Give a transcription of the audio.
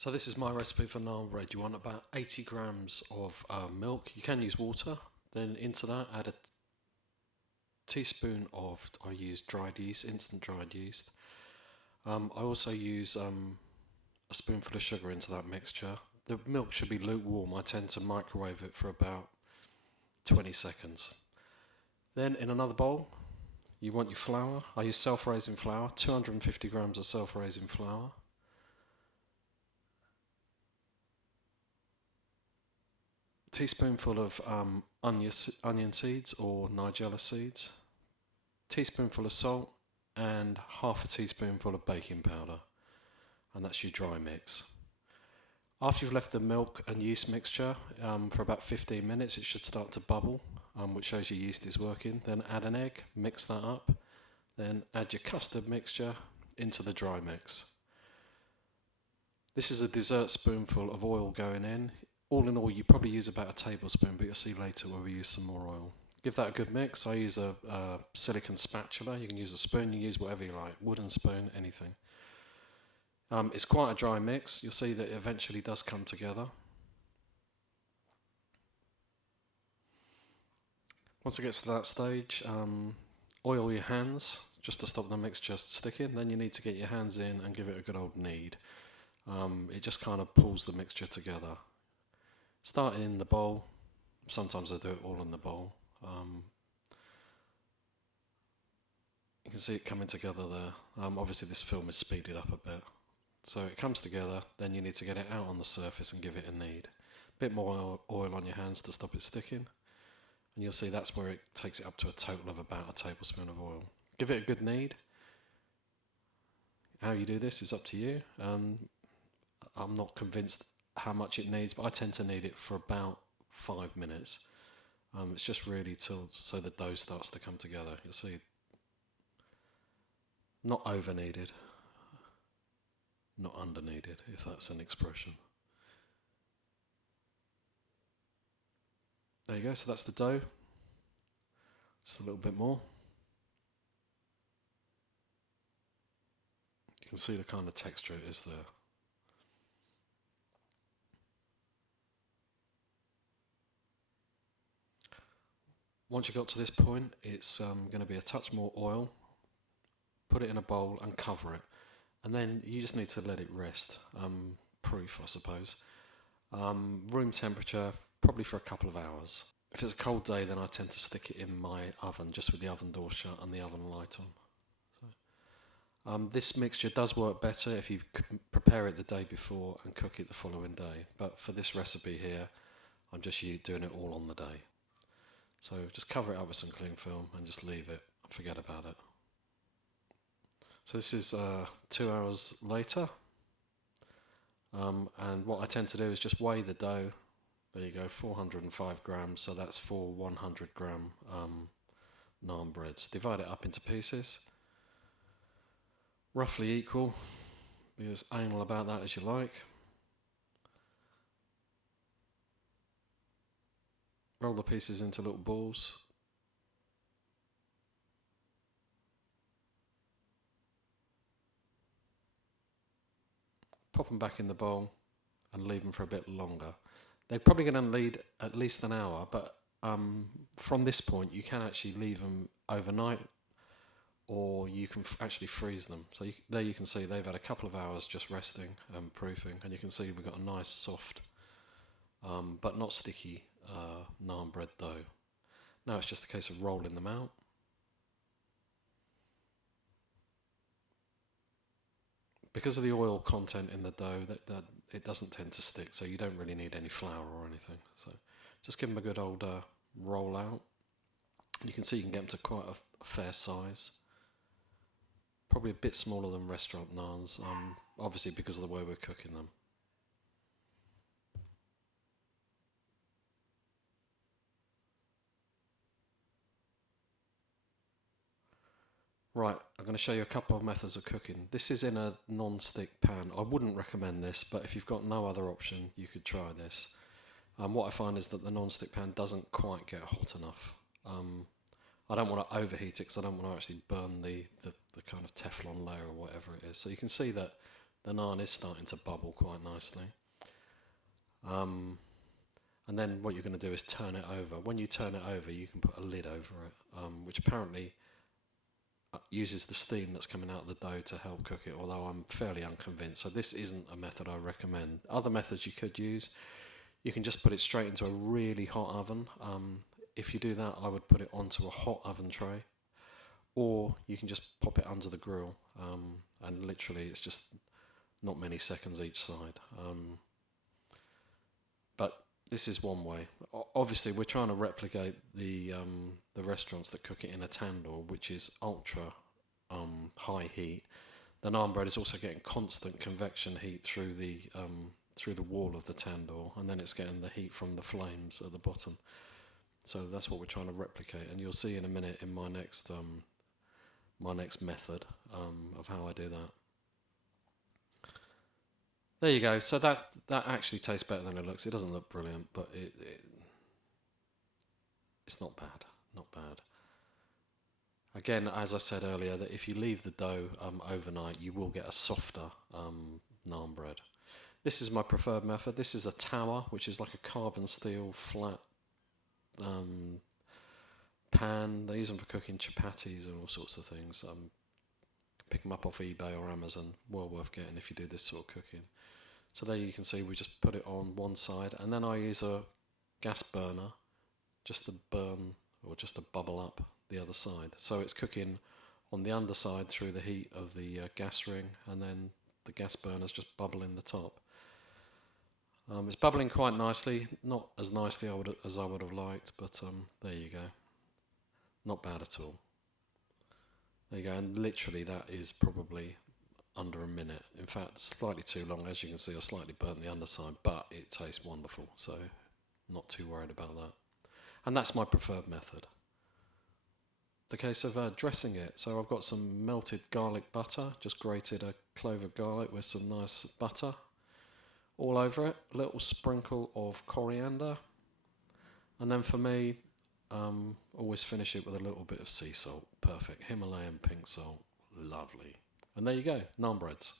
So this is my recipe for naan bread. You want about 80 grams of milk. You can use water. Then into that add a teaspoon of, I use dried yeast, instant dried yeast. I also use a spoonful of sugar into that mixture. The milk should be lukewarm. I tend to microwave it for about 20 seconds. Then in another bowl, you want your flour. I use self-raising flour, 250 grams of self-raising flour. Teaspoonful of onion seeds or nigella seeds, teaspoonful of salt, and half a teaspoonful of baking powder, and that's your dry mix. After you've left the milk and yeast mixture for about 15 minutes, it should start to bubble, which shows your yeast is working. Then add an egg, mix that up, then add your custard mixture into the dry mix. This is a dessert spoonful of oil going in. All in all, you probably use about a tablespoon, but you'll see later where we use some more oil. Give that a good mix. I use a silicone spatula. You can use a spoon, you use whatever you like, wooden spoon, anything. It's quite a dry mix. You'll see that it eventually does come together. Once it gets to that stage, oil your hands just to stop the mixture sticking. Then you need to get your hands in and give it a good old knead. It just kind of pulls the mixture together. Starting in the bowl, sometimes I do it all in the bowl. You can see it coming together there. Obviously this film is speeded up a bit. So it comes together, then you need to get it out on the surface and give it a knead. A bit more oil on your hands to stop it sticking. And you'll see that's where it takes it up to a total of about a tablespoon of oil. Give it a good knead. How you do this is up to you. I'm not convinced how much it needs, but I tend to knead it for about 5 minutes. It's just really so the dough starts to come together. You'll see, not over kneaded, not under kneaded, if that's an expression. There you go, so that's the dough. Just a little bit more. You can see the kind of texture it is there. Once you got to this point, it's going to be a touch more oil. Put it in a bowl and cover it. And then you just need to let it rest, proof I suppose. Room temperature, probably for a couple of hours. If it's a cold day, then I tend to stick it in my oven, just with the oven door shut and the oven light on. This mixture does work better if you prepare it the day before and cook it the following day. But for this recipe here, I'm just doing it all on the day. So just cover it up with some cling film and just leave it, forget about it. So this is 2 hours later, and what I tend to do is just weigh the dough. There you go, 405 grams, so that's 4 100 gram naan breads. Divide it up into pieces, roughly equal. Be as anal about that as you like. Roll the pieces into little balls. Pop them back in the bowl and leave them for a bit longer. They're probably going to need at least an hour, but from this point you can actually leave them overnight, or you can actually freeze them. So there you can see they've had a couple of hours just resting and proofing, and you can see we've got a nice soft but not sticky naan bread dough. Now it's just a case of rolling them out. Because of the oil content in the dough, that it doesn't tend to stick, so you don't really need any flour or anything. So just give them a good old roll out. You can see you can get them to quite a fair size. Probably a bit smaller than restaurant naans, obviously because of the way we're cooking them. Right, I'm going to show you a couple of methods of cooking. This is in a non-stick pan. I wouldn't recommend this, but if you've got no other option, you could try this. What I find is that the non-stick pan doesn't quite get hot enough. I don't want to overheat it because I don't want to actually burn the kind of Teflon layer or whatever it is. So you can see that The naan is starting to bubble quite nicely. And then what you're going to do is turn it over. When you turn it over, you can put a lid over it, which apparently uses the steam that's coming out of the dough to help cook it, although I'm fairly unconvinced. So this isn't a method I recommend. Other methods you could use, you can just put it straight into a really hot oven. If you do that, I would put it onto a hot oven tray, or you can just pop it under the grill, and literally it's just not many seconds each side. But this is one way. Obviously, we're trying to replicate the restaurants that cook it in a tandoor, which is ultra high heat. The naan bread is also getting constant convection heat through the wall of the tandoor, and then it's getting the heat from the flames at the bottom. So that's what we're trying to replicate, and you'll see in a minute in my next method of how I do that. There you go. So that actually tastes better than it looks. It doesn't look brilliant, but it's not bad. Not bad. Again, as I said earlier, that if you leave the dough overnight, you will get a softer naan bread. This is my preferred method. This is a tawa, which is like a carbon steel flat pan. They use them for cooking chapatis and all sorts of things. Pick them up off eBay or Amazon. Well worth getting if you do this sort of cooking. So there you can see we just put it on one side, and then I use a gas burner just to burn or just to bubble up the other side. So it's cooking on the underside through the heat of the gas ring, and then the gas burner's just bubbling the top. It's bubbling quite nicely, not as nicely as I would have liked, but there you go. Not bad at all. There you go, and literally that is probably under a minute. In fact, slightly too long. As you can see, I slightly burnt the underside, but it tastes wonderful, so not too worried about that. And that's my preferred method. The case of dressing it. So I've got some melted garlic butter, just grated a clove of garlic with some nice butter all over it, a little sprinkle of coriander, and then for me, always finish it with a little bit of sea salt. Perfect. Himalayan pink salt. Lovely. And there you go, naan breads.